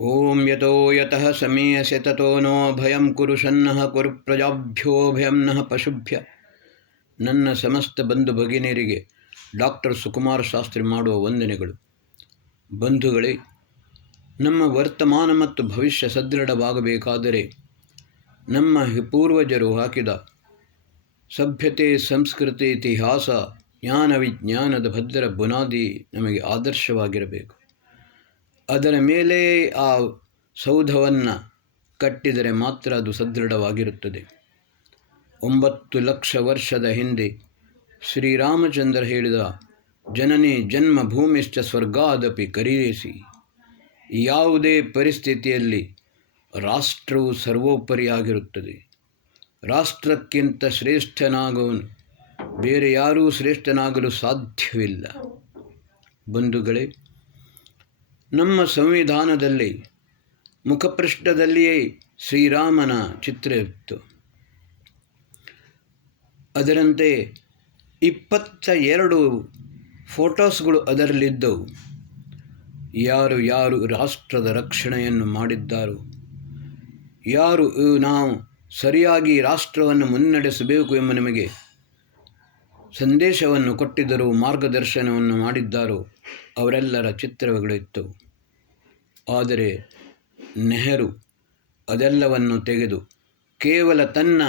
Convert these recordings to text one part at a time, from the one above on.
ಓಂ ಯತೋ ಯತಃ ಸಮೀಯಸ್ಯ ತತೋ ನೋ ಭಯಂ ಕುರು ಸನ್ನಃ ಕುರು ಪ್ರಜಾಭ್ಯೋ ಭಯಂ ನಃ ಪಶುಭ್ಯ. ನನ್ನ ಸಮಸ್ತ ಬಂಧು ಭಗಿನಿಯರಿಗೆ ಡಾಕ್ಟರ್ ಸುಕುಮಾರ ಶಾಸ್ತ್ರಿ ಮಾಡುವ ವಂದನೆಗಳು. ಬಂಧುಗಳೇ, ನಮ್ಮ ವರ್ತಮಾನ ಮತ್ತು ಭವಿಷ್ಯ ಸದೃಢವಾಗಬೇಕಾದರೆ ನಮ್ಮ ಪೂರ್ವಜರು ಹಾಕಿದ ಸಭ್ಯತೆ, ಸಂಸ್ಕೃತಿ, ಇತಿಹಾಸ, ಜ್ಞಾನ ವಿಜ್ಞಾನದ ಭದ್ರ ಬುನಾದಿ ನಮಗೆ ಆದರ್ಶವಾಗಿರಬೇಕು. ಅದರ ಮೇಲೆ ಆ ಸೌಧವನ್ನು ಕಟ್ಟಿದರೆ ಮಾತ್ರ ಅದು ಸದೃಢವಾಗಿರುತ್ತದೆ. 9 ಲಕ್ಷ ವರ್ಷದ ಹಿಂದೆ ಶ್ರೀರಾಮಚಂದ್ರ ಹೇಳಿದ ಜನನಿ ಜನ್ಮಭೂಮಿಶ್ಚ ಸ್ವರ್ಗಾದಪಿ ಕರೀಸಿ. ಯಾವುದೇ ಪರಿಸ್ಥಿತಿಯಲ್ಲಿ ರಾಷ್ಟ್ರವು ಸರ್ವೋಪರಿಯಾಗಿರುತ್ತದೆ. ರಾಷ್ಟ್ರಕ್ಕಿಂತ ಶ್ರೇಷ್ಠನಾಗುವನು ಬೇರೆ ಯಾರೂ ಶ್ರೇಷ್ಠನಾಗಲು ಸಾಧ್ಯವಿಲ್ಲ. ಬಂಧುಗಳೇ, ನಮ್ಮ ಸಂವಿಧಾನದಲ್ಲಿ ಮುಖಪೃಷ್ಠದಲ್ಲಿಯೇ ಶ್ರೀರಾಮನ ಚಿತ್ರ ಇತ್ತು. ಅದರಂತೆ 22 ಫೋಟೋಸ್ಗಳು ಅದರಲ್ಲಿದ್ದವು. ಯಾರು ರಾಷ್ಟ್ರದ ರಕ್ಷಣೆಯನ್ನು ಮಾಡಿದ್ದಾರೋ, ಯಾರು ನಾವು ಸರಿಯಾಗಿ ರಾಷ್ಟ್ರವನ್ನು ಮುನ್ನಡೆಸಬೇಕು ಎಂಬ ನಮಗೆ ಸಂದೇಶವನ್ನು ಕೊಟ್ಟಿದ್ದರೂ, ಮಾರ್ಗದರ್ಶನವನ್ನು ಮಾಡಿದ್ದಾರೋ ಅವರೆಲ್ಲರ ಚಿತ್ರಗಳಿದ್ದವು. ಆದರೆ ನೆಹರು ಅದೆಲ್ಲವನ್ನು ತೆಗೆದು ಕೇವಲ ತನ್ನ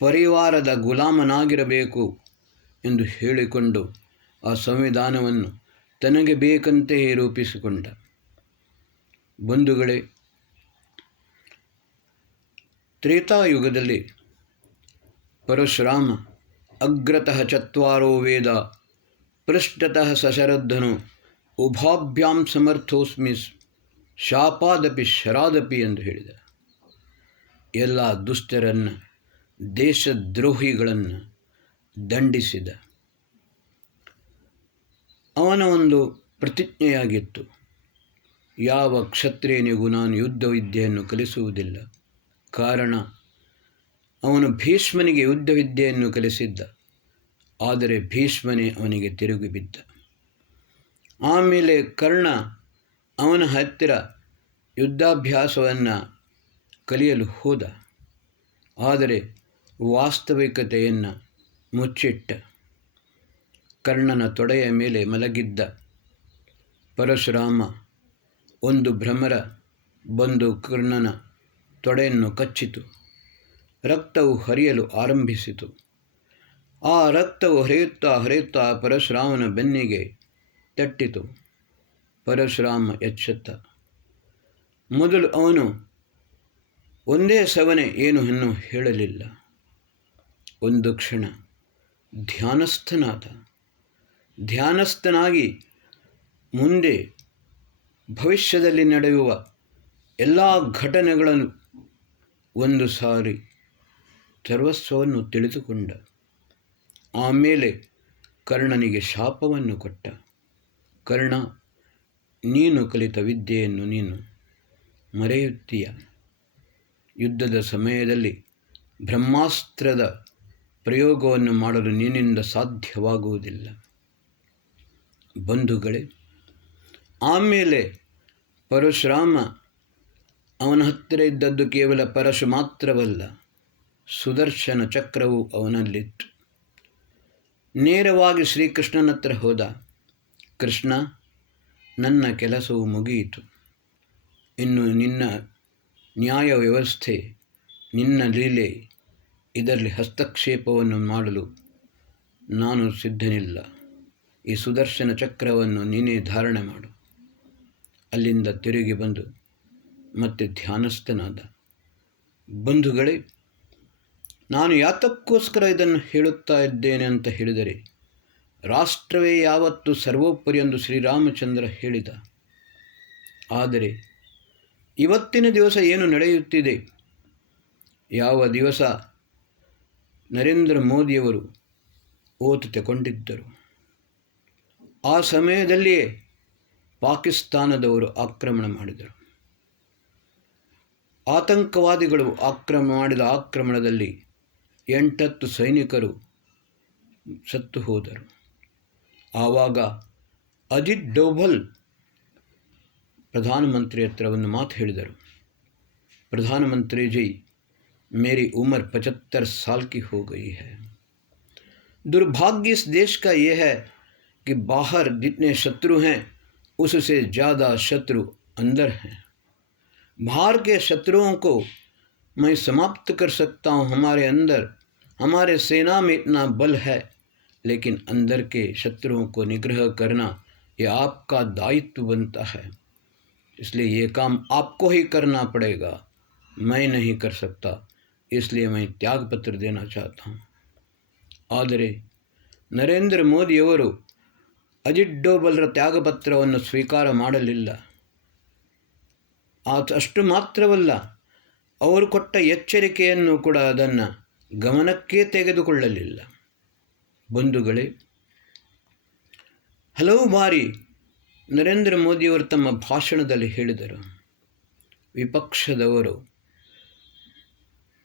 ಪರಿವಾರದ ಗುಲಾಮನಾಗಿರಬೇಕು ಎಂದು ಹೇಳಿಕೊಂಡು ಆ ಸಂವಿಧಾನವನ್ನು ತನಗೆ ಬೇಕಂತೆಯೇ ರೂಪಿಸಿಕೊಂಡ. ಬಂಧುಗಳೇ, ತ್ರೇತಾಯುಗದಲ್ಲಿ ಪರಶುರಾಮ ಅಗ್ರತಃ 4 ವೇದ ಪೃಷ್ಠತಃ ಸಶರದ್ಧನು ಉಭಾಭ್ಯಾಂ ಸಮರ್ಥೋಸ್ಮಿ ಶಾಪಾದಪಿ ಶರಾದಪಿ ಎಂದು ಹೇಳಿದ. ಎಲ್ಲ ದುಷ್ಟರನ್ನು, ದೇಶದ್ರೋಹಿಗಳನ್ನು ದಂಡಿಸಿದ. ಅವನ ಒಂದು ಪ್ರತಿಜ್ಞೆಯಾಗಿತ್ತು, ಯಾವ ಕ್ಷತ್ರಿಯನಿಗೂ ನಾನು ಯುದ್ಧ ವಿದ್ಯೆಯನ್ನು ಕಲಿಸುವುದಿಲ್ಲ. ಕಾರಣ, ಅವನು ಭೀಷ್ಮನಿಗೆ ಯುದ್ಧ ವಿದ್ಯೆಯನ್ನು ಕಲಿಸಿದ್ದ. ಆದರೆ ಭೀಷ್ಮನೇ ಅವನಿಗೆ ತಿರುಗಿ ಬಿದ್ದ. ಆಮೇಲೆ ಕರ್ಣ ಅವನ ಹತ್ತಿರ ಯುದ್ಧಾಭ್ಯಾಸವನ್ನು ಕಲಿಯಲು ಹೋದ. ಆದರೆ ವಾಸ್ತವಿಕತೆಯನ್ನು ಮುಚ್ಚಿಟ್ಟ. ಕರ್ಣನ ತೊಡೆಯ ಮೇಲೆ ಮಲಗಿದ್ದ ಪರಶುರಾಮ ಒಂದು ಭ್ರಮರ ಬಂದು ಕರ್ಣನ ತೊಡೆಯನ್ನು ಕಚ್ಚಿತು. ರಕ್ತವು ಹರಿಯಲು ಆರಂಭಿಸಿತು. ಆ ರಕ್ತವು ಹರಿಯುತ್ತಾ ಪರಶುರಾಮನ ಬೆನ್ನಿಗೆ ತಟ್ಟಿತು. ಪರಶುರಾಮ ಎಚ್ಚೆತ್ತ. ಮೊದಲು ಅವನು ಒಂದೇ ಸವನೆ ಏನು ಹೇಳಲಿಲ್ಲ. ಒಂದು ಕ್ಷಣ ಧ್ಯಾನಸ್ಥನಾಗಿ ಮುಂದೆ ಭವಿಷ್ಯದಲ್ಲಿ ನಡೆಯುವ ಎಲ್ಲ ಘಟನೆಗಳನ್ನು ಒಂದು ಸಾರಿ ಸರ್ವಸ್ವವನ್ನು ತಿಳಿದುಕೊಂಡ. ಆಮೇಲೆ ಕರ್ಣನಿಗೆ ಶಾಪವನ್ನು ಕೊಟ್ಟ. ಕರ್ಣ, ನೀನು ಕಲಿತ ವಿದ್ಯೆಯನ್ನು ನೀನು ಮರೆಯುತ್ತೀಯ. ಯುದ್ಧದ ಸಮಯದಲ್ಲಿ ಬ್ರಹ್ಮಾಸ್ತ್ರದ ಪ್ರಯೋಗವನ್ನು ಮಾಡಲು ನಿನ್ನಿಂದ ಸಾಧ್ಯವಾಗುವುದಿಲ್ಲ. ಬಂಧುಗಳೇ, ಆಮೇಲೆ ಪರಶುರಾಮ ಅವನ ಹತ್ತಿರ ಇದ್ದದ್ದು ಕೇವಲ ಪರಶು ಮಾತ್ರವಲ್ಲ, ಸುದರ್ಶನ ಚಕ್ರವು ಅವನಲ್ಲಿತ್ತು. ನೇರವಾಗಿ ಶ್ರೀಕೃಷ್ಣನ ಹತ್ರ ಹೋದ. ಕೃಷ್ಣ, ನನ್ನ ಕೆಲಸವು ಮುಗಿಯಿತು. ಇನ್ನು ನಿನ್ನ ನ್ಯಾಯ ವ್ಯವಸ್ಥೆ, ನಿನ್ನ ಲೀಲೆ, ಇದರಲ್ಲಿ ಹಸ್ತಕ್ಷೇಪವನ್ನು ಮಾಡಲು ನಾನು ಸಿದ್ಧನಿಲ್ಲ. ಈ ಸುದರ್ಶನ ಚಕ್ರವನ್ನು ನೀನೇ ಧಾರಣೆ ಮಾಡು. ಅಲ್ಲಿಂದ ತಿರುಗಿ ಬಂದು ಮತ್ತೆ ಧ್ಯಾನಸ್ಥನಾದ. ಬಂಧುಗಳೇ, ನಾನು ಯಾತಕ್ಕೋಸ್ಕರ ಇದನ್ನು ಹೇಳುತ್ತಾ ಇದ್ದೇನೆ ಅಂತ ಹೇಳಿದರೆ, ರಾಷ್ಟ್ರವೇ ಯಾವತ್ತೂ ಸರ್ವೋಪರಿ ಎಂದು ಶ್ರೀರಾಮಚಂದ್ರ ಹೇಳಿದ. ಆದರೆ ಇವತ್ತಿನ ದಿವಸ ಏನು ನಡೆಯುತ್ತಿದೆ, ಯಾವ ದಿವಸ ನರೇಂದ್ರ ಮೋದಿಯವರು ಓತು ತಗೊಂಡಿದ್ದರು, ಆ ಸಮಯದಲ್ಲಿಯೇ ಪಾಕಿಸ್ತಾನದವರು ಆಕ್ರಮಣ ಮಾಡಿದರು. ಆತಂಕವಾದಿಗಳು ಮಾಡಿದ ಆಕ್ರಮಣದಲ್ಲಿ 8 ಸೈನಿಕರು ಸತ್ತು ಹೋದರು. ಆವಾಗ ಅಜಿತ್ ಡೋಭಲ್ ಪ್ರಧಾನಮಂತ್ರಿ ಹತ್ರ ಒಂದು ಮಾತು ಹೇಳಿದರು. प्रधानमंत्री जी, मेरी उम्र 75 साल की हो गई है. दुर्भाग्य इस देश का ये है कि बाहर जितने शत्रु हैं उससे ज़्यादा शत्रु अंदर हैं. बाहर के शत्रुओं को मैं समाप्त कर सकता हूँ हमारे अंदर, हमारे सेना में इतना बल है, लेकिन अंदर के शत्रुओं को निग्रह करना ये आपका दायित्व बनता है. इसलिए ये काम आपको ही करना पड़ेगा, मैं नहीं कर सकता. इसलिए मैं त्याग पत्र देना चाहता हूँ. ಆದರೆ ನರೇಂದ್ರ ಮೋದಿಯವರು ಅಜಿತ್ ಡೋವಲ್ರ ತ್ಯಾಗಪತ್ರವನ್ನು ಸ್ವೀಕಾರ ಮಾಡಲಿಲ್ಲ. ಅಷ್ಟು ಮಾತ್ರವಲ್ಲ, ಅವರು ಕೊಟ್ಟ ಎಚ್ಚರಿಕೆಯನ್ನು ಕೂಡ ಅದನ್ನು ಗಮನಕ್ಕೆ ತೆಗೆದುಕೊಳ್ಳಲಿಲ್ಲ. ಬಂಧುಗಳೇ, ಹಲವು ಬಾರಿ ನರೇಂದ್ರ ಮೋದಿಯವರು ತಮ್ಮ ಭಾಷಣದಲ್ಲಿ ಹೇಳಿದರು, ವಿಪಕ್ಷದವರು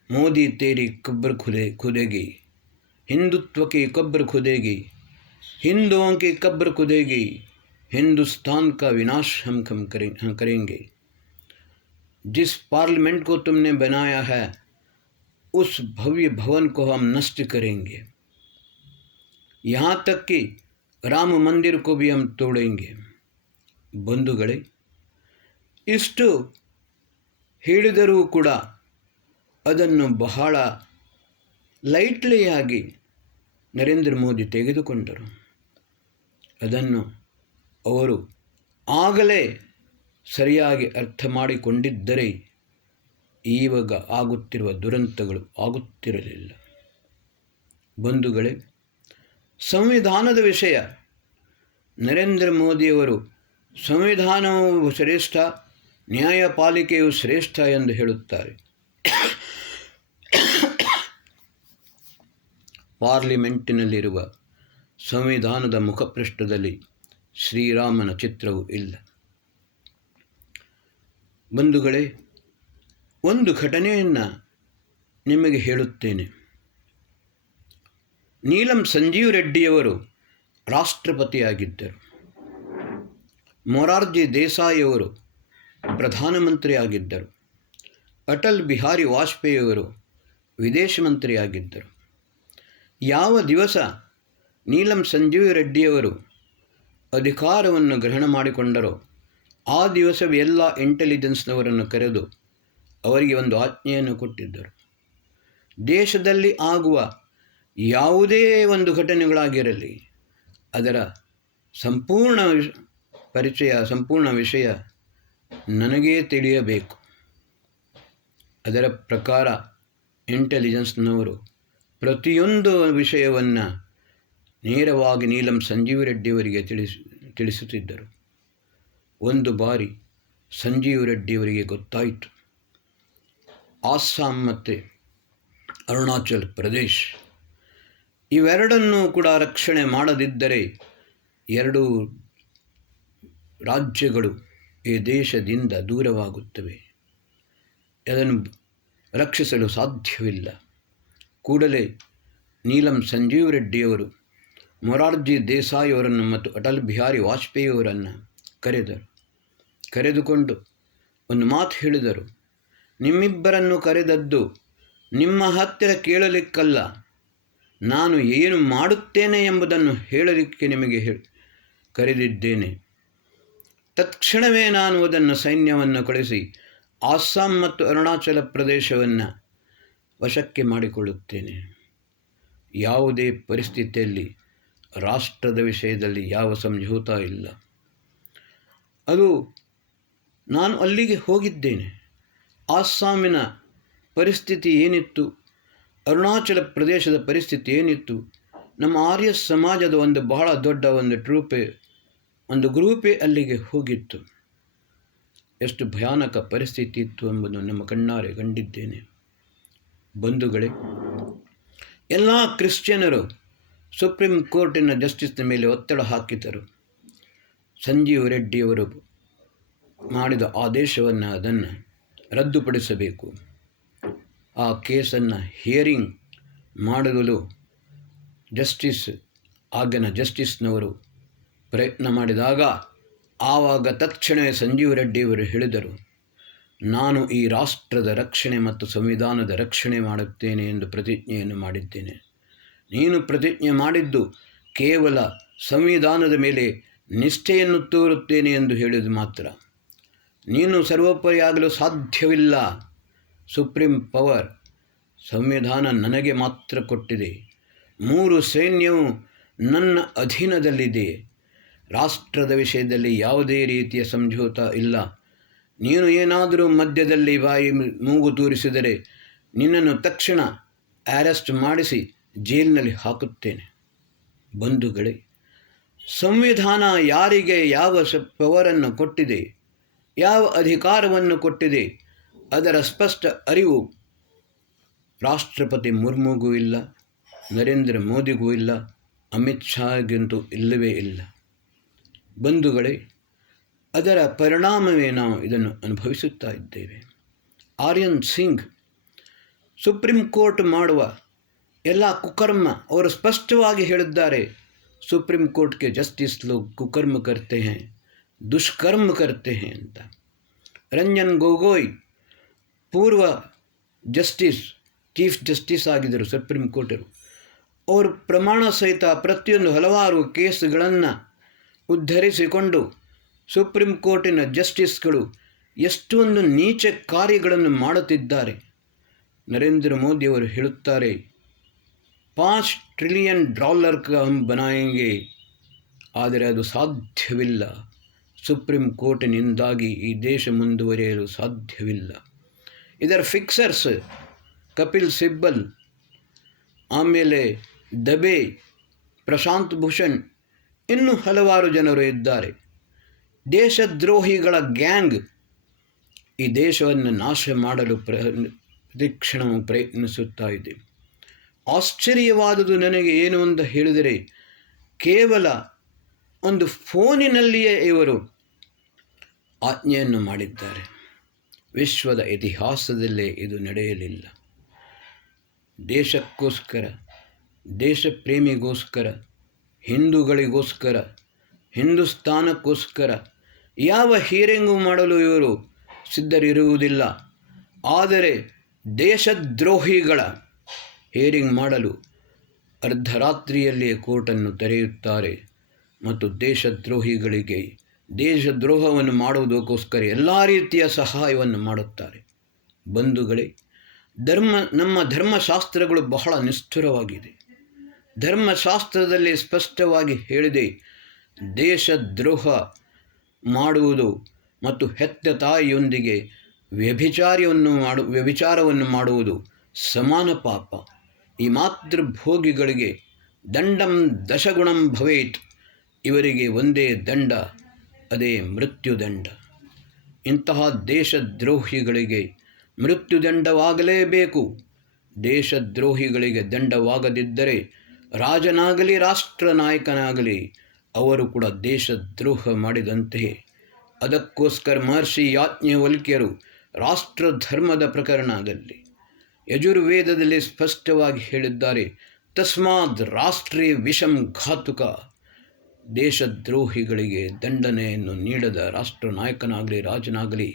मोदी तेरी कब्र खुदेगी, हिंदुत्व की कब्र खुदेगी, हिंदुओं की कब्र खुदेगी, हिंदुस्तान का विनाश हम करेंगे. जिस पार्लियामेंट को तुमने बनाया है उस भव्य भवन को हम नष्ट करेंगे. यहाँ तक कि राम मंदिर को भी हम तोड़ेंगे. ಬಂಧುಗಳೇ, ಇಷ್ಟು ಹೇಳಿದರೂ ಕೂಡ ಅದನ್ನು ಬಹಳ ಲೈಟ್ಲಿಯಾಗಿ ನರೇಂದ್ರ ಮೋದಿ ತೆಗೆದುಕೊಂಡರು. ಅದನ್ನು ಅವರು ಆಗಲೇ ಸರಿಯಾಗಿ ಅರ್ಥ ಮಾಡಿಕೊಂಡಿದ್ದರೆ ಈವಾಗ ಆಗುತ್ತಿರುವ ದುರಂತಗಳು ಆಗುತ್ತಿರಲಿಲ್ಲ. ಬಂಧುಗಳೇ, ಸಂವಿಧಾನದ ವಿಷಯ ನರೇಂದ್ರ ಮೋದಿಯವರು ಸಂವಿಧಾನವು ಶ್ರೇಷ್ಠ, ನ್ಯಾಯಪಾಲಿಕೆಯು ಶ್ರೇಷ್ಠ ಎಂದು ಹೇಳುತ್ತಾರೆ. ಪಾರ್ಲಿಮೆಂಟಿನಲ್ಲಿರುವ ಸಂವಿಧಾನದ ಮುಖಪೃಷ್ಠದಲ್ಲಿ ಶ್ರೀರಾಮನ ಚಿತ್ರವೂ ಇಲ್ಲ. ಬಂಧುಗಳೇ, ಒಂದು ಘಟನೆಯನ್ನು ನಿಮಗೆ ಹೇಳುತ್ತೇನೆ. ನೀಲಂ ಸಂಜೀವ್ ರೆಡ್ಡಿಯವರು ರಾಷ್ಟ್ರಪತಿಯಾಗಿದ್ದರು. ಮೊರಾರ್ಜಿ ದೇಸಾಯಿಯವರು ಪ್ರಧಾನಮಂತ್ರಿಯಾಗಿದ್ದರು. ಅಟಲ್ ಬಿಹಾರಿ ವಾಜಪೇಯಿಯವರು ವಿದೇಶ ಮಂತ್ರಿಯಾಗಿದ್ದರು. ಯಾವ ದಿವಸ ನೀಲಂ ಸಂಜೀವ್ ರೆಡ್ಡಿಯವರು ಅಧಿಕಾರವನ್ನು ಗ್ರಹಣ ಮಾಡಿಕೊಂಡರೋ ಆ ದಿವಸವೇ ಎಲ್ಲ ಇಂಟೆಲಿಜೆನ್ಸ್ನವರನ್ನು ಕರೆದು ಅವರಿಗೆ ಒಂದು ಆಜ್ಞೆಯನ್ನು ಕೊಟ್ಟಿದ್ದರು. ದೇಶದಲ್ಲಿ ಆಗುವ ಯಾವುದೇ ಒಂದು ಘಟನೆಗಳಾಗಿರಲಿ ಅದರ ಸಂಪೂರ್ಣ ಸಂಪೂರ್ಣ ವಿಷಯ ನನಗೇ ತಿಳಿಯಬೇಕು. ಅದರ ಪ್ರಕಾರ ಇಂಟೆಲಿಜೆನ್ಸ್ನವರು ಪ್ರತಿಯೊಂದು ವಿಷಯವನ್ನು ನೇರವಾಗಿ ನೀಲಂ ಸಂಜೀವ್ ರೆಡ್ಡಿಯವರಿಗೆ ತಿಳಿಸುತ್ತಿದ್ದರು. ಒಂದು ಬಾರಿ ಸಂಜೀವ್ ರೆಡ್ಡಿಯವರಿಗೆ ಗೊತ್ತಾಯಿತು, ಅಸ್ಸಾಂ ಮತ್ತು ಅರುಣಾಚಲ್ ಪ್ರದೇಶ್ ಇವೆರಡನ್ನೂ ಕೂಡ ರಕ್ಷಣೆ ಮಾಡದಿದ್ದರೆ ಎರಡೂ ರಾಜ್ಯಗಳು ಈ ದೇಶದಿಂದ ದೂರವಾಗುತ್ತವೆ, ಅದನ್ನು ರಕ್ಷಿಸಲು ಸಾಧ್ಯವಿಲ್ಲ. ಕೂಡಲೇ ನೀಲಂ ಸಂಜೀವ್ ರೆಡ್ಡಿಯವರು ಮೊರಾರ್ಜಿ ದೇಸಾಯಿಯವರನ್ನು ಮತ್ತು ಅಟಲ್ ಬಿಹಾರಿ ವಾಜಪೇಯಿಯವರನ್ನು ಕರೆದುಕೊಂಡು ಒಂದು ಮಾತು ಹೇಳಿದರು. ನಿಮ್ಮಿಬ್ಬರನ್ನು ಕರೆದದ್ದು ನಿಮ್ಮ ಹತ್ತಿರ ಕೇಳಲಿಕ್ಕಲ್ಲ, ನಾನು ಏನು ಮಾಡುತ್ತೇನೆ ಎಂಬುದನ್ನು ಹೇಳಲಿಕ್ಕೆ ನಿಮಗೆ ಕರೆದಿದ್ದೇನೆ. ತತ್ಕ್ಷಣವೇ ನಾನು ಅದನ್ನು ಸೈನ್ಯವನ್ನು ಕಳಿಸಿ ಅಸ್ಸಾಂ ಮತ್ತು ಅರುಣಾಚಲ ಪ್ರದೇಶವನ್ನು ವಶಕ್ಕೆ ಮಾಡಿಕೊಳ್ಳುತ್ತೇನೆ. ಯಾವುದೇ ಪರಿಸ್ಥಿತಿಯಲ್ಲಿ ರಾಷ್ಟ್ರದ ವಿಷಯದಲ್ಲಿ ಯಾವ ಸಮझौತ ಇಲ್ಲ. ಅದು ನಾನು ಅಲ್ಲಿಗೆ ಹೋಗಿದ್ದೇನೆ. ಅಸ್ಸಾಮಿನ ಪರಿಸ್ಥಿತಿ ಏನಿತ್ತು, ಅರುಣಾಚಲ ಪ್ರದೇಶದ ಪರಿಸ್ಥಿತಿ ಏನಿತ್ತು, ನಮ್ಮ ಆರ್ಯ ಸಮಾಜದ ಒಂದು ಬಹಳ ದೊಡ್ಡ ಒಂದು ಗ್ರೂಪೇ ಅಲ್ಲಿಗೆ ಹೋಗಿತ್ತು. ಎಷ್ಟು ಭಯಾನಕ ಪರಿಸ್ಥಿತಿ ಇತ್ತು ಎಂಬುದನ್ನು ನಮ್ಮ ಕಣ್ಣಾರೆ ಕಂಡಿದ್ದೇನೆ. ಬಂಧುಗಳೇ, ಎಲ್ಲ ಕ್ರಿಶ್ಚಿಯನರು ಸುಪ್ರೀಂ ಕೋರ್ಟಿನ ಜಸ್ಟಿಸ್ನ ಮೇಲೆ ಒತ್ತಡ ಹಾಕಿದರು. ಸಂಜೀವ್ ರೆಡ್ಡಿಯವರು ಮಾಡಿದ ಆದೇಶವನ್ನು ಅದನ್ನು ರದ್ದುಪಡಿಸಬೇಕು. ಆ ಕೇಸನ್ನು ಹಿಯರಿಂಗ್ ಮಾಡಲು ಜಸ್ಟಿಸ್ನವರು ಪ್ರಯತ್ನ ಮಾಡಿದಾಗ ಆವಾಗ ತಕ್ಷಣವೇ ಸಂಜೀವ್ ರೆಡ್ಡಿಯವರು ಹೇಳಿದರು, ನಾನು ಈ ರಾಷ್ಟ್ರದ ರಕ್ಷಣೆ ಮತ್ತು ಸಂವಿಧಾನದ ರಕ್ಷಣೆ ಮಾಡುತ್ತೇನೆ ಎಂದು ಪ್ರತಿಜ್ಞೆಯನ್ನು ಮಾಡಿದ್ದೇನೆ. ನೀನು ಪ್ರತಿಜ್ಞೆ ಮಾಡಿದ್ದು ಕೇವಲ ಸಂವಿಧಾನದ ಮೇಲೆ ನಿಷ್ಠೆಯನ್ನು ತೋರುತ್ತೇನೆ ಎಂದು ಹೇಳಿದ್ದು ಮಾತ್ರ. ನೀನು ಸರ್ವೋಪರಿಯಾಗಲು ಸಾಧ್ಯವಿಲ್ಲ. ಸುಪ್ರೀಂ ಪವರ್ ಸಂವಿಧಾನ ನನಗೆ ಮಾತ್ರ ಕೊಟ್ಟಿದೆ. 3 ಸೈನ್ಯವು ನನ್ನ ಅಧೀನದಲ್ಲಿದೆ. ರಾಷ್ಟ್ರದ ವಿಷಯದಲ್ಲಿ ಯಾವುದೇ ರೀತಿಯ ಸಮझೋತ ಇಲ್ಲ. ನೀನು ಏನಾದರೂ ಮಧ್ಯದಲ್ಲಿ ಬಾಯಿ ಮೂಗು ತೂರಿಸಿದರೆ ನಿನ್ನನ್ನು ತಕ್ಷಣ ಅರೆಸ್ಟ್ ಮಾಡಿಸಿ ಜೈಲಿನಲ್ಲಿ ಹಾಕುತ್ತೇನೆ. ಬಂಧುಗಳೇ, ಸಂವಿಧಾನ ಯಾರಿಗೆ ಯಾವ ಪವರನ್ನು ಕೊಟ್ಟಿದೆ, ಯಾವ ಅಧಿಕಾರವನ್ನು ಕೊಟ್ಟಿದೆ, ಅದರ ಸ್ಪಷ್ಟ ಅರಿವು ರಾಷ್ಟ್ರಪತಿ ಮುರ್ಮುಗೂ ಇಲ್ಲ, ನರೇಂದ್ರ ಮೋದಿಗೂ ಇಲ್ಲ, ಅಮಿತ್ ಶಾಗಿಂತೂ ಇಲ್ಲವೇ ಇಲ್ಲ. ಬಂಧುಗಳೇ, ಅದರ ಪರಿಣಾಮವೇ ನಾವು ಇದನ್ನು ಅನುಭವಿಸುತ್ತಾ ಇದ್ದೇವೆ. ಆರ್ಯನ್ ಸಿಂಗ್ ಸುಪ್ರೀಂ ಕೋರ್ಟ್ ಮಾಡುವ ಎಲ್ಲ ಕುಕರ್ಮ ಅವರು ಸ್ಪಷ್ಟವಾಗಿ ಹೇಳಿದ್ದಾರೆ. ಸುಪ್ರೀಂ ಕೋರ್ಟ್ಗೆ ಜಸ್ಟಿಸ್ ಲೋಗ್ ಕುಕರ್ಮ ಕರ್ತೆ ಹೈ, ದುಷ್ಕರ್ಮ ಕರ್ತೆ ಹೈ ಅಂತ. ರಂಜನ್ ಗೊಗೊಯ್ ಪೂರ್ವ ಜಸ್ಟಿಸ್, ಚೀಫ್ ಜಸ್ಟಿಸ್ ಆಗಿದ್ದರು ಸುಪ್ರೀಂ ಕೋರ್ಟರು. ಅವರು ಪ್ರಮಾಣ ಸಹಿತ ಪ್ರತಿಯೊಂದು ಹಲವಾರು ಕೇಸ್ಗಳನ್ನು ಉದ್ಧರಿಸಿಕೊಂಡು ಸುಪ್ರೀಂ ಕೋರ್ಟಿನ ಜಸ್ಟಿಸ್ಗಳು ಎಷ್ಟೊಂದು ನೀಚ ಕಾರ್ಯಗಳನ್ನು ಮಾಡುತ್ತಿದ್ದಾರೆ. ನರೇಂದ್ರ ಮೋದಿಯವರು ಹೇಳುತ್ತಾರೆ, $5 ಟ್ರಿಲಿಯನ್ ಹಮ್ ಬನಾಯೆಂಗೆ. ಆದರೆ ಅದು ಸಾಧ್ಯವಿಲ್ಲ. ಸುಪ್ರೀಂ ಕೋರ್ಟಿನಿಂದಾಗಿ ಈ ದೇಶ ಮುಂದುವರಿಯಲು ಸಾಧ್ಯವಿಲ್ಲ. ಇದರ ಫಿಕ್ಸರ್ಸ್ ಕಪಿಲ್ ಸಿಬ್ಬಲ್, ಆಮೇಲೆ ದಬೆ, ಪ್ರಶಾಂತ್ ಭೂಷಣ್, ಇನ್ನೂ ಹಲವಾರು ಜನರು ಇದ್ದಾರೆ. ದೇಶದ್ರೋಹಿಗಳ ಗ್ಯಾಂಗ್ ಈ ದೇಶವನ್ನು ನಾಶ ಮಾಡಲು ಪ್ರತಿಕ್ಷಣವೂ ಪ್ರಯತ್ನಿಸುತ್ತಾ ಇದೆ. ಆಶ್ಚರ್ಯವಾದುದು ನನಗೆ ಏನು ಅಂತ ಹೇಳಿದರೆ, ಕೇವಲ ಒಂದು ಫೋನಿನಲ್ಲಿಯೇ ಇವರು ಆಜ್ಞೆಯನ್ನು ಮಾಡಿದ್ದಾರೆ. ವಿಶ್ವದ ಇತಿಹಾಸದಲ್ಲೇ ಇದು ನಡೆಯಲಿಲ್ಲ. ದೇಶಕ್ಕೋಸ್ಕರ, ದೇಶ ಪ್ರೇಮಿಗೋಸ್ಕರ, ಹಿಂದೂಗಳಿಗೋಸ್ಕರ, ಹಿಂದೂಸ್ತಾನಕ್ಕೋಸ್ಕರ ಯಾವ ಹೀರಿಂಗು ಮಾಡಲು ಇವರು ಸಿದ್ಧರಿರುವುದಿಲ್ಲ. ಆದರೆ ದೇಶದ್ರೋಹಿಗಳ ಹಿಯರಿಂಗ್ ಮಾಡಲು ಅರ್ಧರಾತ್ರಿಯಲ್ಲಿಯೇ ಕೋರ್ಟನ್ನು ತೆರೆಯುತ್ತಾರೆ ಮತ್ತು ದೇಶದ್ರೋಹಿಗಳಿಗೆ ದೇಶದ್ರೋಹವನ್ನು ಮಾಡುವುದಕ್ಕೋಸ್ಕರ ಎಲ್ಲ ರೀತಿಯ ಸಹಾಯವನ್ನು ಮಾಡುತ್ತಾರೆ. ಬಂಧುಗಳೇ, ನಮ್ಮ ಧರ್ಮಶಾಸ್ತ್ರಗಳು ಬಹಳ ನಿಷ್ಠುರವಾಗಿದೆ. ಧರ್ಮಶಾಸ್ತ್ರದಲ್ಲಿ ಸ್ಪಷ್ಟವಾಗಿ ಹೇಳಿದೆ, ದೇಶದ್ರೋಹ ಮಾಡುವುದು ಮತ್ತು ಹೆತ್ತ ತಾಯಿಯೊಂದಿಗೆ ವ್ಯಭಿಚಾರವನ್ನು ಮಾಡುವುದು ಸಮಾನ ಪಾಪ. ಈ ಮಾತೃಭೋಗಿಗಳಿಗೆ ದಂಡಂ ದಶಗುಣಂ ಭವೇತ್. ಇವರಿಗೆ ಒಂದೇ ದಂಡ, ಅದೇ ಮೃತ್ಯುದಂಡ. ಇಂತಹ ದೇಶದ್ರೋಹಿಗಳಿಗೆ ಮೃತ್ಯುದಂಡವಾಗಲೇಬೇಕು. ದೇಶದ್ರೋಹಿಗಳಿಗೆ ದಂಡವಾಗದಿದ್ದರೆ ರಾಜನಾಗಲಿ ರಾಷ್ಟ್ರ ನಾಯಕನಾಗಲಿ ಅವರು ಕೂಡ ದೇಶದ್ರೋಹ ಮಾಡಿದಂತೆಯೇ. ಅದಕ್ಕೋಸ್ಕರ ಮಹರ್ಷಿ ಯಾಜ್ಞವಲ್ಕ್ಯರು ರಾಷ್ಟ್ರ ಧರ್ಮದ ಪ್ರಕರಣದಲ್ಲಿ ಯಜುರ್ವೇದದಲ್ಲಿ ಸ್ಪಷ್ಟವಾಗಿ ಹೇಳಿದ್ದಾರೆ, ತಸ್ಮಾದ್ ರಾಷ್ಟ್ರೀಯ ವಿಷಂ ಘಾತುಕ. ದೇಶದ್ರೋಹಿಗಳಿಗೆ ದಂಡನೆಯನ್ನು ನೀಡದ ರಾಷ್ಟ್ರ ನಾಯಕನಾಗಲಿ ರಾಜನಾಗಲಿ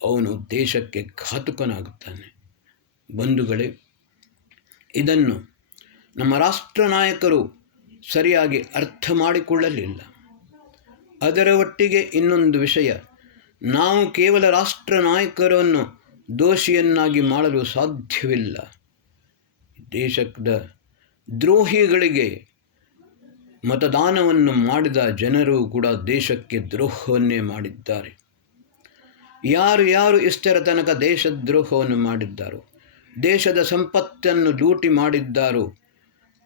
ಅವನು ದೇಶಕ್ಕೆ ಘಾತುಕನಾಗುತ್ತಾನೆ. ಬಂಧುಗಳೇ, ಇದನ್ನು ನಮ್ಮ ರಾಷ್ಟ್ರ ನಾಯಕರು ಸರಿಯಾಗಿ ಅರ್ಥ ಮಾಡಿಕೊಳ್ಳಲಿಲ್ಲ. ಅದರ ಒಟ್ಟಿಗೆ ಇನ್ನೊಂದು ವಿಷಯ, ನಾವು ಕೇವಲ ರಾಷ್ಟ್ರ ನಾಯಕರನ್ನು ದೋಷಿಯನ್ನಾಗಿ ಮಾಡಲು ಸಾಧ್ಯವಿಲ್ಲ. ದೇಶದ ದ್ರೋಹಿಗಳಿಗೆ ಮತದಾನವನ್ನು ಮಾಡಿದ ಜನರು ಕೂಡ ದೇಶಕ್ಕೆ ದ್ರೋಹವನ್ನೇ ಮಾಡಿದ್ದಾರೆ. ಯಾರು ಇಷ್ಟರ ತನಕ ದೇಶದ್ರೋಹವನ್ನು ಮಾಡಿದ್ದಾರೋ, ದೇಶದ ಸಂಪತ್ತನ್ನು ಲೂಟಿ ಮಾಡಿದ್ದಾರೋ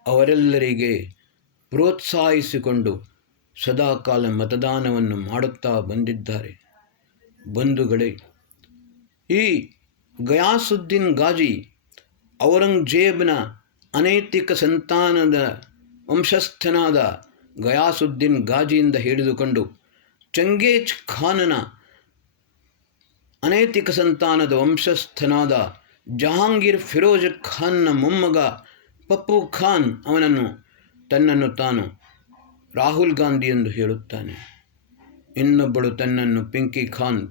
ಅವರೆಲ್ಲರಿಗೆ ಪ್ರೋತ್ಸಾಹಿಸಿಕೊಂಡು ಸದಾಕಾಲ ಮತದಾನವನ್ನು ಮಾಡುತ್ತಾ ಬಂದಿದ್ದಾರೆ. ಬಂಧುಗಳೇ, ಈ ಗಯಾಸುದ್ದೀನ್ ಗಾಜಿ ಔರಂಗಜೇಬನ ಅನೈತಿಕ ಸಂತಾನದ ವಂಶಸ್ಥನಾದ ಗಯಾಸುದ್ದೀನ್ ಗಾಜಿಯಿಂದ ಹಿಡಿದುಕೊಂಡು ಚಂಗೇಜ್ ಖಾನನ ಅನೈತಿಕ ಸಂತಾನದ ವಂಶಸ್ಥನಾದ ಜಹಾಂಗೀರ್ ಫಿರೋಜ್ ಖಾನ್ನ ಮೊಮ್ಮಗ ಪಪ್ಪು ಖಾನ್ ತನ್ನನ್ನು ತಾನು ರಾಹುಲ್ ಗಾಂಧಿ ಎಂದು ಹೇಳುತ್ತಾನೆ. ಇನ್ನೊಬ್ಬಳು ತನ್ನನ್ನು ಪಿಂಕಿ ಖಾನ್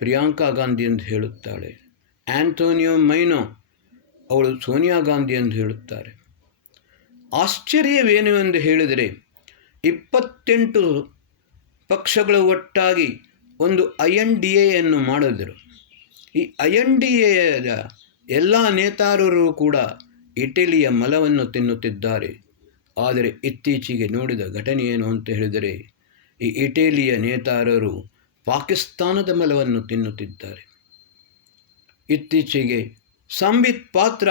ಪ್ರಿಯಾಂಕಾ ಗಾಂಧಿ ಎಂದು ಹೇಳುತ್ತಾಳೆ. ಆಂಟೋನಿಯೋ ಮೈನೋ ಅವಳು ಸೋನಿಯಾ ಗಾಂಧಿ ಎಂದು ಹೇಳುತ್ತಾರೆ. ಆಶ್ಚರ್ಯವೇನು ಎಂದು ಹೇಳಿದರೆ 28 ಪಕ್ಷಗಳು ಒಟ್ಟಾಗಿ ಒಂದು INDAಯನ್ನು ಮಾಡಿದರು. ಈ INDAದ ಎಲ್ಲ ನೇತಾರರು ಕೂಡ ಇಟಲಿಯ ಮಲವನ್ನು ತಿನ್ನುತ್ತಿದ್ದಾರೆ. ಆದರೆ ಇತ್ತೀಚೆಗೆ ನೋಡಿದ ಘಟನೆ ಏನು ಅಂತ ಹೇಳಿದರೆ, ಈ ಇಟಲಿಯ ನೇತಾರರು ಪಾಕಿಸ್ತಾನದ ಮಲವನ್ನು ತಿನ್ನುತ್ತಿದ್ದಾರೆ. ಇತ್ತೀಚೆಗೆ ಸಂಬಿತ್ ಪಾತ್ರ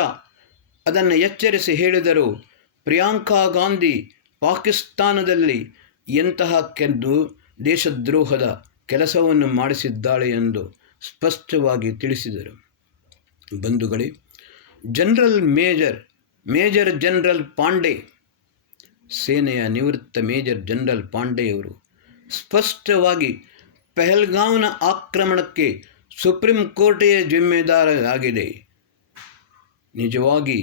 ಅದನ್ನು ಎಚ್ಚರಿಸಿ ಹೇಳಿದರು, ಪ್ರಿಯಾಂಕಾ ಗಾಂಧಿ ಪಾಕಿಸ್ತಾನದಲ್ಲಿ ಎಂತಹ ದೇಶದ್ರೋಹದ ಕೆಲಸವನ್ನು ಮಾಡಿಸಿದ್ದಾಳೆ ಎಂದು ಸ್ಪಷ್ಟವಾಗಿ ತಿಳಿಸಿದರು. ಬಂಧುಗಳೇ, ಮೇಜರ್ ಜನರಲ್ ಪಾಂಡೆ, ಸೇನೆಯ ನಿವೃತ್ತ ಮೇಜರ್ ಜನರಲ್ ಪಾಂಡೆಯವರು ಸ್ಪಷ್ಟವಾಗಿ ಪಹಲ್ಗಾಂವ್ನ ಆಕ್ರಮಣಕ್ಕೆ ಸುಪ್ರೀಂ ಕೋರ್ಟೇ ಜಿಮ್ಮೆದಾರರಾಗಿದೆ. ನಿಜವಾಗಿ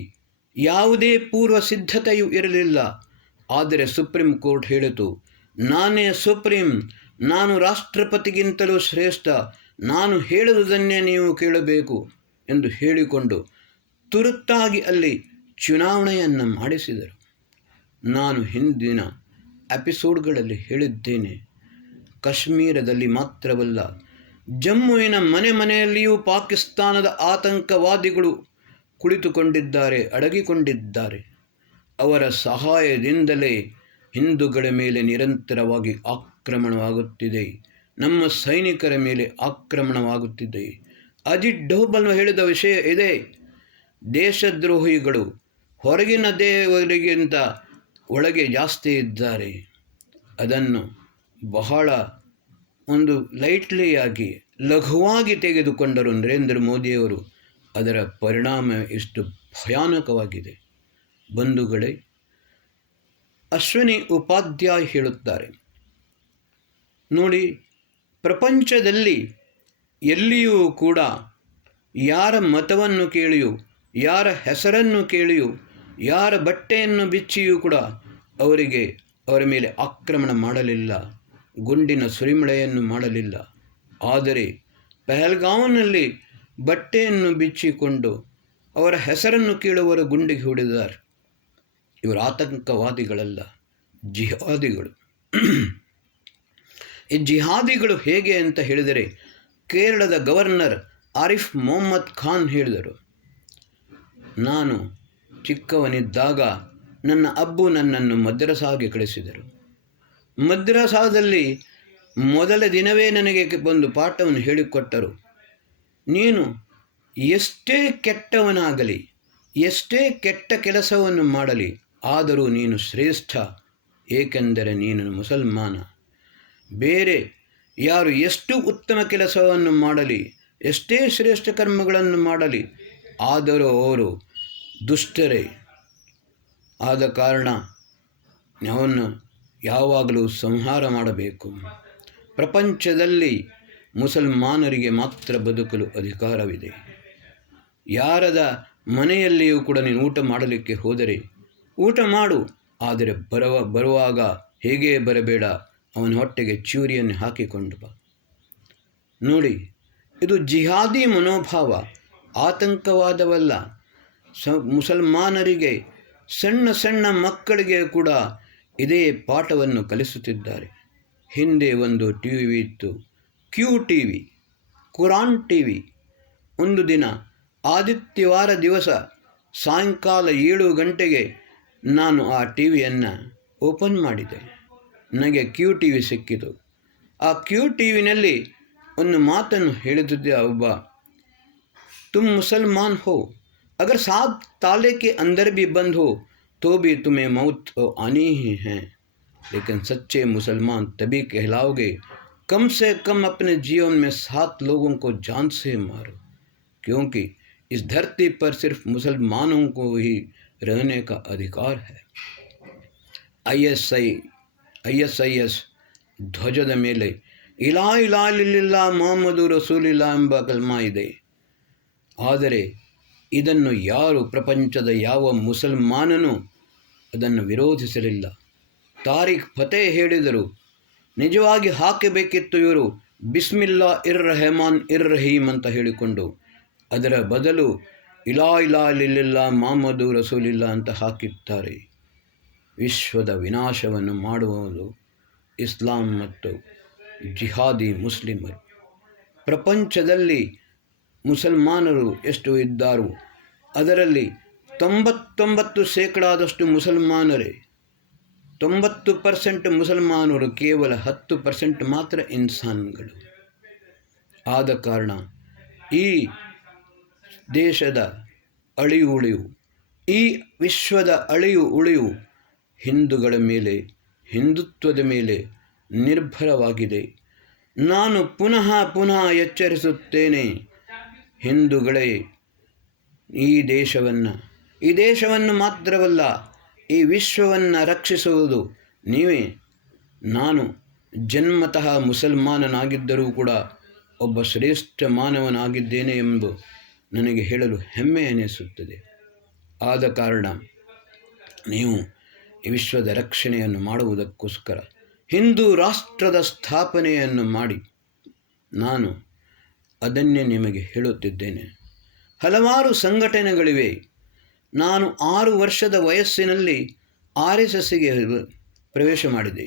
ಯಾವುದೇ ಪೂರ್ವ ಸಿದ್ಧತೆಯೂ ಇರಲಿಲ್ಲ. ಆದರೆ ಸುಪ್ರೀಂ ಕೋರ್ಟ್ ಹೇಳಿತು, ನಾನೇ ಸುಪ್ರೀಂ, ನಾನು ರಾಷ್ಟ್ರಪತಿಗಿಂತಲೂ ಶ್ರೇಷ್ಠ, ನಾನು ಹೇಳುವುದನ್ನೇ ನೀವು ಕೇಳಬೇಕು ಎಂದು ಹೇಳಿಕೊಂಡು ತುರ್ತಾಗಿ ಅಲ್ಲಿ ಚುನಾವಣೆಯನ್ನು ಮಾಡಿಸಿದರು. ನಾನು ಹಿಂದಿನ ಎಪಿಸೋಡ್ಗಳಲ್ಲಿ ಹೇಳಿದ್ದೇನೆ, ಕಾಶ್ಮೀರದಲ್ಲಿ ಮಾತ್ರವಲ್ಲ, ಜಮ್ಮುವಿನ ಮನೆಯಲ್ಲಿಯೂ ಪಾಕಿಸ್ತಾನದ ಆತಂಕವಾದಿಗಳು ಕುಳಿತುಕೊಂಡಿದ್ದಾರೆ, ಅಡಗಿಕೊಂಡಿದ್ದಾರೆ. ಅವರ ಸಹಾಯದಿಂದಲೇ ಹಿಂದೂಗಳ ಮೇಲೆ ನಿರಂತರವಾಗಿ ಆಕ್ರಮಣವಾಗುತ್ತಿದೆ, ನಮ್ಮ ಸೈನಿಕರ ಮೇಲೆ ಆಕ್ರಮಣವಾಗುತ್ತಿದೆ. ಅಜಿತ್ ಡೋಭಲ್ ಹೇಳಿದ ವಿಷಯ ಇದೆ, ದೇಶದ್ರೋಹಿಗಳು ಹೊರಗಿನ ದೇವರಿಗಿಂತ ಒಳಗೆ ಜಾಸ್ತಿ ಇದ್ದಾರೆ. ಅದನ್ನು ಬಹಳ ಒಂದು ಲೈಟ್ಲಿಯಾಗಿ ಲಘುವಾಗಿ ತೆಗೆದುಕೊಂಡರು ನರೇಂದ್ರ ಮೋದಿಯವರು. ಅದರ ಪರಿಣಾಮ ಎಷ್ಟು ಭಯಾನಕವಾಗಿದೆ. ಬಂಧುಗಳೇ, ಅಶ್ವಿನಿ ಉಪಾಧ್ಯಾಯ ಹೇಳುತ್ತಾರೆ, ನೋಡಿ, ಪ್ರಪಂಚದಲ್ಲಿ ಎಲ್ಲಿಯೂ ಕೂಡ ಯಾರ ಮತವನ್ನು ಕೇಳಿಯೂ, ಯಾರ ಹೆಸರನ್ನು ಕೇಳಿಯೂ, ಯಾರ ಬಟ್ಟೆಯನ್ನು ಬಿಚ್ಚಿಯೂ ಕೂಡ ಅವರ ಮೇಲೆ ಆಕ್ರಮಣ ಮಾಡಲಿಲ್ಲ, ಗುಂಡಿನ ಸುರಿಮಳೆಯನ್ನು ಮಾಡಲಿಲ್ಲ. ಆದರೆ ಪಹಲ್ಗಾಂವ್ನಲ್ಲಿ ಬಟ್ಟೆಯನ್ನು ಬಿಚ್ಚಿಕೊಂಡು ಅವರ ಹೆಸರನ್ನು ಕೇಳುವವರು ಗುಂಡಿಗೆ ಹೊಡೆದಿದ್ದಾರೆ. ಇವರು ಆತಂಕವಾದಿಗಳಲ್ಲ, ಜಿಹಾದಿಗಳು. ಈ ಜಿಹಾದಿಗಳು ಹೇಗೆ ಅಂತ ಹೇಳಿದರೆ, ಕೇರಳದ ಗವರ್ನರ್ ಆರಿಫ್ ಮೊಹಮ್ಮದ್ ಖಾನ್ ಹೇಳಿದರು, ನಾನು ಚಿಕ್ಕವನಿದ್ದಾಗ ನನ್ನ ಅಬ್ಬು ನನ್ನನ್ನು ಮದ್ರಸಾಗೆ ಕಳಿಸಿದರು. ಮದ್ರಸಾದಲ್ಲಿ ಮೊದಲ ದಿನವೇ ನನಗೆ ಒಂದು ಪಾಠವನ್ನು ಹೇಳಿಕೊಟ್ಟರು, ನೀನು ಎಷ್ಟೇ ಕೆಟ್ಟವನಾಗಲಿ, ಎಷ್ಟೇ ಕೆಟ್ಟ ಕೆಲಸವನ್ನು ಮಾಡಲಿ, ಆದರೂ ನೀನು ಶ್ರೇಷ್ಠ, ಏಕೆಂದರೆ ನೀನು ಮುಸಲ್ಮಾನ. ಬೇರೆ ಯಾರು ಎಷ್ಟು ಉತ್ತಮ ಕೆಲಸವನ್ನು ಮಾಡಲಿ, ಎಷ್ಟೇ ಶ್ರೇಷ್ಠ ಕರ್ಮಗಳನ್ನು ಮಾಡಲಿ, ಆದರೂ ಅವರು ದುಷ್ಟರೇ. ಆದ ಕಾರಣ ಅವನ್ನು ಯಾವಾಗಲೂ ಸಂಹಾರ ಮಾಡಬೇಕು. ಪ್ರಪಂಚದಲ್ಲಿ ಮುಸಲ್ಮಾನರಿಗೆ ಮಾತ್ರ ಬದುಕಲು ಅಧಿಕಾರವಿದೆ. ಯಾರದ ಮನೆಯಲ್ಲಿಯೂ ಕೂಡ ನೀನು ಊಟ ಮಾಡಲಿಕ್ಕೆ ಹೋದರೆ ಊಟ ಮಾಡು, ಆದರೆ ಬರುವಾಗ ಹೇಗೆ ಬರಬೇಡ, ಅವನ ಹೊಟ್ಟೆಗೆ ಚೂರಿಯನ್ನು ಹಾಕಿಕೊಂಡು ಬಾ. ನೋಡಿ, ಇದು ಜಿಹಾದಿ ಮನೋಭಾವ, ಆತಂಕವಾದವಲ್ಲ. ಮುಸಲ್ಮಾನರಿಗೆ, ಸಣ್ಣ ಸಣ್ಣ ಮಕ್ಕಳಿಗೆ ಕೂಡ ಇದೇ ಪಾಠವನ್ನು ಕಲಿಸುತ್ತಿದ್ದಾರೆ. ಹಿಂದೆ ಒಂದು TV ಇತ್ತು, QTV, ಕುರಾನ್ TV. ಒಂದು ದಿನ ಆದಿತ್ಯವಾರ ದಿವಸ ಸಾಯಂಕಾಲ 7 ಗಂಟೆಗೆ ನಾನು ಆ TVಯನ್ನು ಓಪನ್ ಮಾಡಿದೆ. ನನಗೆ QTV ಸಿಕ್ಕಿತು. ಆ QTVನಲ್ಲಿ ಒಂದು ಮಾತನ್ನು ಹೇಳುತ್ತಿದ್ದ ಒಬ್ಬ, ತುಮ್ ಮುಸಲ್ಮಾನ್ ಹೋ, ಅಗರ್ 7 ताले के अंदर भी बंद हो तो भी तुम्हें मौत आनी ही है, लेकिन सच्चे मुसलमान तभी कहलाओगे, कम से कम अपने जीवन में 7 लोगों को जान से मारो, क्योंकि इस धरती पर सिर्फ मुसलमानों को ही रहने का अधिकार है. ISIS ಧ್ವಜದ ಮೇಲೆ ಇಲಾ ಇಲಾಲಿಲ್ಲಾ ಮುಹಮ್ಮದು ರಸೂಲಿಲ್ಲಾ ಎಂಬ ಕಲ್ಮಾ ಇದೆ. ಆದರೆ ಇದನ್ನು ಯಾರು, ಪ್ರಪಂಚದ ಯಾವ ಮುಸಲ್ಮಾನನೂ ಅದನ್ನು ವಿರೋಧಿಸಲಿಲ್ಲ. ತಾರಿಕ್ ಫತೇ ಹೇಳಿದರು, ನಿಜವಾಗಿ ಹಾಕಬೇಕಿತ್ತು ಇವರು ಬಿಸ್ಮಿಲ್ಲಾ ಇರ್ ರೆಹಮಾನ್ ಇರ್ ರಹೀಮ್ ಅಂತ ಹೇಳಿಕೊಂಡು, ಅದರ ಬದಲು ಇಲಾ ಇಲಾ ಲಿಲ್ಲಿಲ್ಲಾ ಮೊಹಮ್ಮದು ರಸೂಲಿಲ್ಲ ಅಂತ ಹಾಕಿದ್ದಾರೆ. ವಿಶ್ವದ ವಿನಾಶವನ್ನು ಮಾಡುವುದು ಇಸ್ಲಾಂ ಮತ್ತು ಜಿಹಾದಿ ಮುಸ್ಲಿಮರು. ಪ್ರಪಂಚದಲ್ಲಿ ಮುಸಲ್ಮಾನರು ಎಷ್ಟು ಇದ್ದಾರೋ ಅದರಲ್ಲಿ 99% ಮುಸಲ್ಮಾನರೇ. 90% ಮುಸಲ್ಮಾನರು, ಕೇವಲ 10% ಮಾತ್ರ ಇನ್ಸಾನ್ಗಳು. ಆದ ಕಾರಣ ಈ ದೇಶದ ಅಳಿವು ಉಳಿವು, ಈ ವಿಶ್ವದ ಅಳಿವು ಉಳಿವು ಹಿಂದೂಗಳ ಮೇಲೆ, ಹಿಂದುತ್ವದ ಮೇಲೆ ನಿರ್ಭರವಾಗಿದೆ. ನಾನು ಪುನಃ ಎಚ್ಚರಿಸುತ್ತೇನೆ, ಹಿಂದೂಗಳೇ, ಈ ದೇಶವನ್ನು ಮಾತ್ರವಲ್ಲ, ಈ ವಿಶ್ವವನ್ನು ರಕ್ಷಿಸುವುದು ನೀವೇ. ನಾನು ಜನ್ಮತಃ ಮುಸಲ್ಮಾನನಾಗಿದ್ದರೂ ಕೂಡ ಒಬ್ಬ ಶ್ರೇಷ್ಠ ಮಾನವನಾಗಿದ್ದೇನೆ ಎಂದು ನನಗೆ ಹೇಳಲು ಹೆಮ್ಮೆ ಎನಿಸುತ್ತದೆ. ಆದ ಕಾರಣ ನೀವು ಈ ವಿಶ್ವದ ರಕ್ಷಣೆಯನ್ನು ಮಾಡುವುದಕ್ಕೋಸ್ಕರ ಹಿಂದೂ ರಾಷ್ಟ್ರದ ಸ್ಥಾಪನೆಯನ್ನು ಮಾಡಿ, ನಾನು ಅದನ್ನೇ ನಿಮಗೆ ಹೇಳುತ್ತಿದ್ದೇನೆ. ಹಲವಾರು ಸಂಘಟನೆಗಳಿವೆ. ನಾನು 6 ವರ್ಷದ ವಯಸ್ಸಿನಲ್ಲಿ RSSಗೆ ಪ್ರವೇಶ ಮಾಡಿದೆ.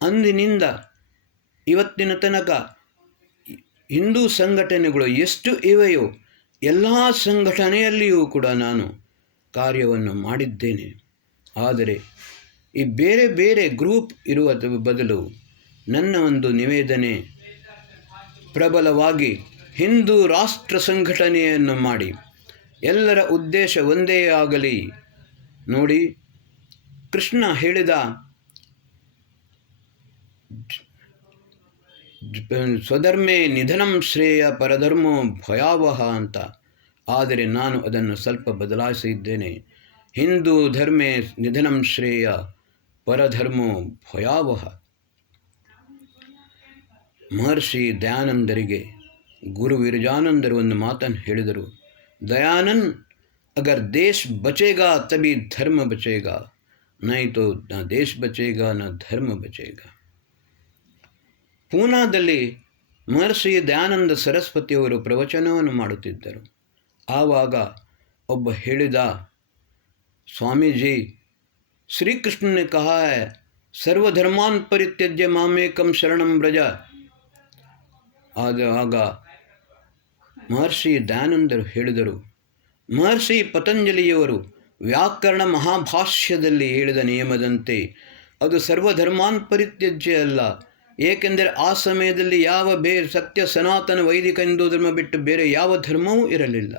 ಅಂದಿನಿಂದ ಇವತ್ತಿನ ತನಕ ಹಿಂದೂ ಸಂಘಟನೆಗಳು ಎಷ್ಟು ಇವೆಯೋ ಎಲ್ಲ ಸಂಘಟನೆಯಲ್ಲಿಯೂ ಕೂಡ ನಾನು ಕಾರ್ಯವನ್ನು ಮಾಡಿದ್ದೇನೆ. ಆದರೆ ಈ ಬೇರೆ ಬೇರೆ ಗ್ರೂಪ್ ಇರುವ ಬದಲು ನನ್ನ ಒಂದು ನಿವೇದನೆ, ಪ್ರಬಲವಾಗಿ ಹಿಂದೂ ರಾಷ್ಟ್ರ ಸಂಘಟನೆಯನ್ನು ಮಾಡಿ ಎಲ್ಲರ ಉದ್ದೇಶ ಒಂದೇ ಆಗಲಿ. ನೋಡಿ, ಕೃಷ್ಣ ಹೇಳಿದ ಸ್ವಧರ್ಮೇ ನಿಧನಂ ಶ್ರೇಯ ಪರಧರ್ಮೋ ಭಯಾವಹ ಅಂತ. ಆದರೆ ನಾನು ಅದನ್ನು ಸ್ವಲ್ಪ ಬದಲಾಯಿಸಿದ್ದೇನೆ. ಹಿಂದೂ ಧರ್ಮೇ ನಿಧನಂ ಶ್ರೇಯ ಪರಧರ್ಮೋ ಭಯಾವಹ. ಮಹರ್ಷಿ ದಯಾನಂದರಿಗೆ ಗುರು ವಿರಜಾನಂದರು ಒಂದು ಮಾತನ್ನು ಹೇಳಿದರು, ದಯಾನಂದ್, ಅಗರ್ ದೇಶ್ ಬಚೇಗಾ ತಭಿ ಧರ್ಮ ಬಚೇಗಾ, ನೈ ತೋ ನ ದೇಶ್ ಬಚೇಗಾ ನ ಧರ್ಮ ಬಚೇಗಾ. ಪೂನಾದಲ್ಲಿ ಮಹರ್ಷಿ ದಯಾನಂದ ಸರಸ್ವತಿಯವರು ಪ್ರವಚನವನ್ನು ಮಾಡುತ್ತಿದ್ದರು. ಆವಾಗ ಒಬ್ಬ ಹೇಳಿದ, ಸ್ವಾಮೀಜಿ, ಶ್ರೀಕೃಷ್ಣ ने कहा है ಸರ್ವಧರ್ಮಾನ್ ಪರಿತ್ಯಜ್ಯ ಮಾಮೇಕಂ ಶರಣಂ ವ್ರಜ. ಆಗ ಮಹರ್ಷಿ ದಯಾನಂದರು ಹೇಳಿದರು, ಮಹರ್ಷಿ ಪತಂಜಲಿಯವರು ವ್ಯಾಕರಣ ಮಹಾಭಾಷ್ಯದಲ್ಲಿ ಹೇಳಿದ ನಿಯಮದಂತೆ ಅದು ಸರ್ವಧರ್ಮಾನ್ ಪರಿತ್ಯಜ್ಯ ಅಲ್ಲ. ಏಕೆಂದರೆ ಆ ಸಮಯದಲ್ಲಿ ಯಾವ ಸತ್ಯ ಸನಾತನ ವೈದಿಕ ಹಿಂದೂ ಧರ್ಮ ಬಿಟ್ಟು ಬೇರೆ ಯಾವ ಧರ್ಮವೂ ಇರಲಿಲ್ಲ.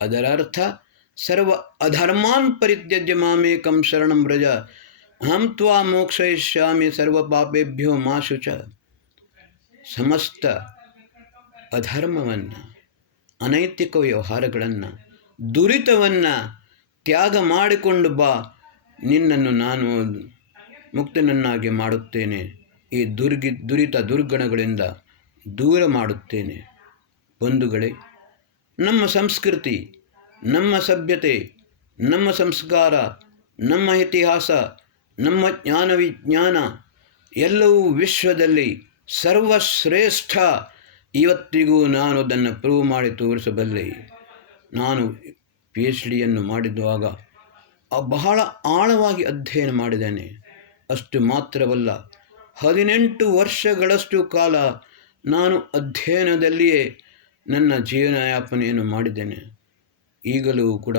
ಅದರ ಅರ್ಥ ಸರ್ವ ಅಧರ್ಮಾನ್ ಪರಿತ್ಯಜ್ಯ ಮಾಮೇಕಂ ಶರಣಂ ವ್ರಜ, ಅಹಂ ತ್ವಾ ಮೋಕ್ಷಯಿಷ್ಯಾಮಿ ಸರ್ವ ಪಾಪೇಭ್ಯೋ ಮಾ ಶುಚ. ಸಮಸ್ತ ಅಧರ್ಮವನ್ನು, ಅನೈತಿಕ ವ್ಯವಹಾರಗಳನ್ನು, ದುರಿತವನ್ನು ತ್ಯಾಗ ಮಾಡಿಕೊಂಡು ಬಾ, ನಿನ್ನನ್ನು ನಾನು ಮುಕ್ತನನ್ನಾಗಿ ಮಾಡುತ್ತೇನೆ, ಈ ದುರಿತ ದುರ್ಗಣಗಳಿಂದ ದೂರ ಮಾಡುತ್ತೇನೆ. ಬಂಧುಗಳೇ, ನಮ್ಮ ಸಂಸ್ಕೃತಿ, ನಮ್ಮ ಸಭ್ಯತೆ, ನಮ್ಮ ಸಂಸ್ಕಾರ, ನಮ್ಮ ಇತಿಹಾಸ, ನಮ್ಮ ಜ್ಞಾನ ವಿಜ್ಞಾನ ಎಲ್ಲವೂ ವಿಶ್ವದಲ್ಲಿ ಸರ್ವಶ್ರೇಷ್ಠ. ಇವತ್ತಿಗೂ ನಾನು ಅದನ್ನು ಪ್ರೂವ್ ಮಾಡಿ ತೋರಿಸಬಲ್ಲೆ. ನಾನು PhDಯನ್ನು ಮಾಡಿದುವಾಗ ಬಹಳ ಆಳವಾಗಿ ಅಧ್ಯಯನ ಮಾಡಿದ್ದೇನೆ. ಅಷ್ಟು ಮಾತ್ರವಲ್ಲ, 18 ವರ್ಷಗಳಷ್ಟು ಕಾಲ ನಾನು ಅಧ್ಯಯನದಲ್ಲಿಯೇ ನನ್ನ ಜೀವನಯಾಪನೆಯನ್ನು ಮಾಡಿದ್ದೇನೆ. ಈಗಲೂ ಕೂಡ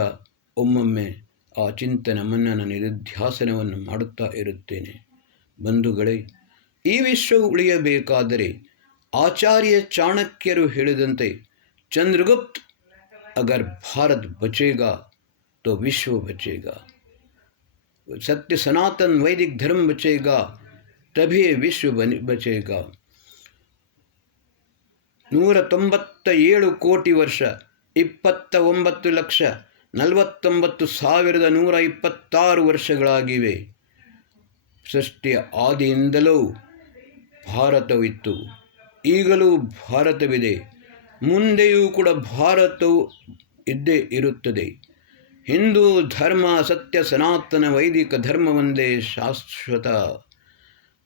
ಒಮ್ಮೊಮ್ಮೆ ಆ ಚಿಂತನ ಮನ್ನನ ನಿರುಧ್ಯಾಸನವನ್ನು ಮಾಡುತ್ತಾ ಇರುತ್ತೇನೆ. ಬಂಧುಗಳೇ, ಈ ವಿಶ್ವವು ಉಳಿಯಬೇಕಾದರೆ ಆಚಾರ್ಯ ಚಾಣಕ್ಯರು ಹೇಳಿದಂತೆ ಚಂದ್ರಗುಪ್ತ್, ಅಗರ್ ಭಾರತ್ ಬಚೇಗಾ तो विश्व बचेगा, सत्य सनातन वैदिक धर्म बचेगा तभी विश्व बचेगा. 197 ಕೋಟಿ ವರ್ಷ, 29,49,126 ವರ್ಷಗಳಾಗಿವೆ. ಸೃಷ್ಟಿಯ ಆದಿಯಿಂದಲೂ ಭಾರತವಿತ್ತು, ಈಗಲೂ ಭಾರತವಿದೆ, ಮುಂದೆಯೂ ಕೂಡ ಭಾರತವು ಇದ್ದೇ ಇರುತ್ತದೆ. ಹಿಂದೂ ಧರ್ಮ ಸತ್ಯ ಸನಾತನ ವೈದಿಕ ಧರ್ಮ ಒಂದೇ ಶಾಶ್ವತ.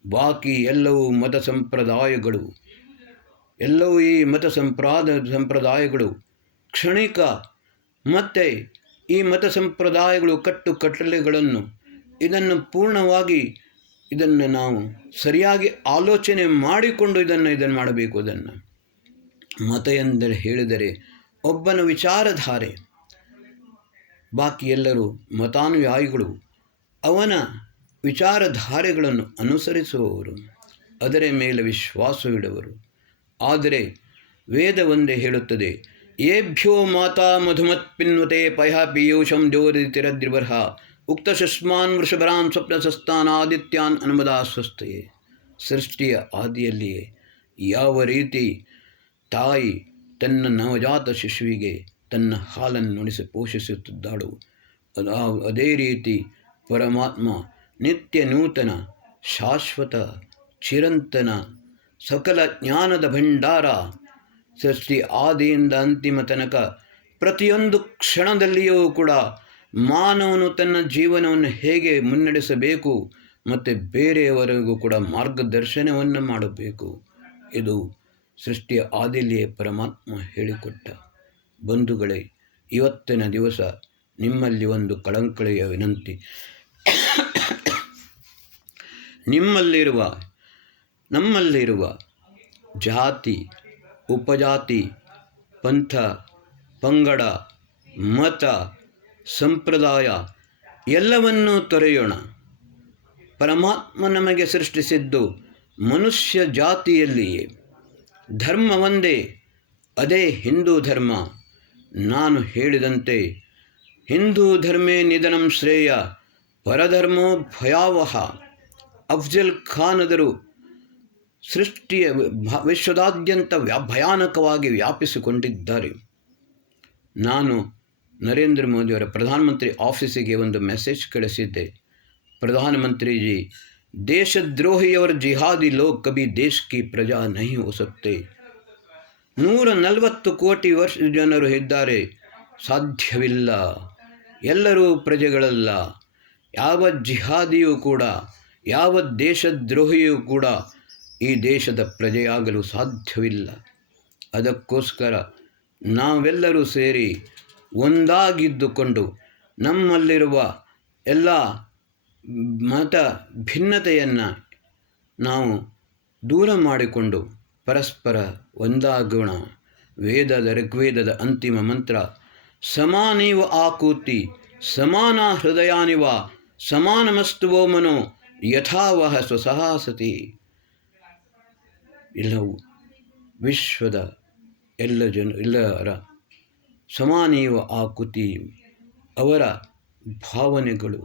ಬಾಕಿ ಎಲ್ಲವೂ ಮತ ಸಂಪ್ರದಾಯಗಳು, ಎಲ್ಲವೂ ಈ ಮತ ಸಂಪ್ರದಾಯಗಳು ಕ್ಷಣಿಕ. ಮತ್ತು ಈ ಮತ ಸಂಪ್ರದಾಯಗಳು ಕಟ್ಟುಕಟ್ಟಳೆಗಳನ್ನು ಇದನ್ನು ಪೂರ್ಣವಾಗಿ ಇದನ್ನು ನಾವು ಸರಿಯಾಗಿ ಆಲೋಚನೆ ಮಾಡಿಕೊಂಡು ಇದನ್ನು ಮಾಡಬೇಕು. ಅದನ್ನು ಮತ ಎಂದರೆ ಹೇಳಿದರೆ ಒಬ್ಬನ ವಿಚಾರಧಾರೆ, ಬಾಕಿ ಎಲ್ಲರೂ ಮತಾನುಯಾಯಿಗಳು, ಅವನ ವಿಚಾರಧಾರೆಗಳನ್ನು ಅನುಸರಿಸುವವರು, ಅದರ ಮೇಲೆ ವಿಶ್ವಾಸವಿಡುವರು. ಆದರೆ ವೇದ ಒಂದೇ ಹೇಳುತ್ತದೆ, ಏಭ್ಯೋ ಮಾತಾ ಮಧುಮತ್ ಪಿನ್ವತೆ ಪಯ ಪೀಯೂಷಂ ಜ್ಯೋತಿರದ್ರಿಬರ್ಹ ಉಕ್ತ ಶುಷ್ಮಾನ್ ವೃಷಭರಾನ್ ಸ್ವಪ್ನಸಸ್ತಾನ್ ಆದಿತ್ಯಾನ್ ಅನುಮದಾ ಸ್ವಸ್ಥಯೇ. ಸೃಷ್ಟಿಯ ಆದಿಯಲ್ಲಿಯೇ ಯಾವ ರೀತಿ ತಾಯಿ ತನ್ನ ನವಜಾತ ಶಿಶುವಿಗೆ ತನ್ನ ಹಾಲನ್ನು ನುಡಿಸಿ ಪೋಷಿಸುತ್ತಿದ್ದಾಳು, ಅದೇ ರೀತಿ ಪರಮಾತ್ಮ ನಿತ್ಯ ನೂತನ ಶಾಶ್ವತ ಚಿರಂತನ ಸಕಲ ಜ್ಞಾನದ ಭಂಡಾರ, ಸೃಷ್ಟಿ ಆದಿಯಿಂದ ಅಂತಿಮ ತನಕ ಪ್ರತಿಯೊಂದು ಕ್ಷಣದಲ್ಲಿಯೂ ಕೂಡ ಮಾನವನು ತನ್ನ ಜೀವನವನ್ನು ಹೇಗೆ ಮುನ್ನಡೆಸಬೇಕು ಮತ್ತು ಬೇರೆಯವರಿಗೂ ಕೂಡ ಮಾರ್ಗದರ್ಶನವನ್ನು ಮಾಡಬೇಕು. ಇದು ಸೃಷ್ಟಿಯ ಆದಿಯಲ್ಲಿಯೇ ಪರಮಾತ್ಮ ಹೇಳಿಕೊಟ್ಟ. ಬಂಧುಗಳೇ, ಇವತ್ತಿನ ದಿವಸ ನಿಮ್ಮಲ್ಲಿ ಒಂದು ಕಳಕಳಿಯ ವಿನಂತಿ. ನಮ್ಮಲ್ಲಿರುವ ಜಾತಿ, ಉಪಜಾತಿ, ಪಂಥ, ಪಂಗಡ, ಮತ, ಸಂಪ್ರದಾಯ ಎಲ್ಲವನ್ನೂ ತೊರೆಯೋಣ. ಪರಮಾತ್ಮ ನಮಗೆ ಸೃಷ್ಟಿಸಿದ್ದು ಮನುಷ್ಯ ಜಾತಿಯಲ್ಲಿಯೇ. ಧರ್ಮ ಒಂದೇ, ಅದೇ ಹಿಂದೂ ಧರ್ಮ. ನಾನು ಹೇಳಿದಂತೆ ಹಿಂದೂ ಧರ್ಮೇ ನಿಧನಂ ಶ್ರೇಯ ಪರಧರ್ಮೋ ಭಯಾವಹ. ಅಫ್ಜಲ್ ಖಾನದರು ಸೃಷ್ಟಿಯ ವಿಶ್ವದಾದ್ಯಂತ ಭಯಾನಕವಾಗಿ ವ್ಯಾಪಿಸಿಕೊಂಡಿದ್ದಾರೆ. ನಾನು ನರೇಂದ್ರ ಮೋದಿಯವರ ಪ್ರಧಾನಮಂತ್ರಿ ಆಫೀಸಿಗೆ ಒಂದು ಮೆಸೇಜ್ ಕಳಿಸಿದ್ದೆ. ಪ್ರಧಾನಮಂತ್ರಿಜಿ, ದೇಶದ್ರೋಹಿಯವರ ಜಿಹಾದಿ ಲೋಗ್ ಕಭಿ ದೇಶ್ ಕಿ ಪ್ರಜಾ ನಹೀ ಹೋ ಸಕ್ತೆ. 140 ಕೋಟಿ ಜನರು ಇದ್ದಾರೆ, ಸಾಧ್ಯವಿಲ್ಲ. ಎಲ್ಲರೂ ಪ್ರಜೆಗಳಲ್ಲ. ಯಾವ ಜಿಹಾದಿಯೂ ಕೂಡ, ಯಾವ ದೇಶದ್ರೋಹಿಯೂ ಕೂಡ ಈ ದೇಶದ ಪ್ರಜೆಯಾಗಲು ಸಾಧ್ಯವಿಲ್ಲ. ಅದಕ್ಕೋಸ್ಕರ ನಾವೆಲ್ಲರೂ ಸೇರಿ ಒಂದಾಗಿದ್ದುಕೊಂಡು ನಮ್ಮಲ್ಲಿರುವ ಎಲ್ಲ ಮತ ಭಿನ್ನತೆಯನ್ನು ನಾವು ದೂರ ಮಾಡಿಕೊಂಡು ಪರಸ್ಪರ ಒಂದಾಗೋಣ. ಋಗ್ವೇದದ ಅಂತಿಮ ಮಂತ್ರ ಸಮಾನೀವ ಆಕೂತಿ ಸಮಾನ ಹೃದಯಾನಿವ ಸಮಾನಮಸ್ತುವೋ ಮನೋ ಯಥಾವಹ ಸ್ವಸಹಾಸತಿ. ಎಲ್ಲವೂ ವಿಶ್ವದ ಎಲ್ಲರ ಸಮಾನೀವ ಆಕೃತಿ, ಅವರ ಭಾವನೆಗಳು,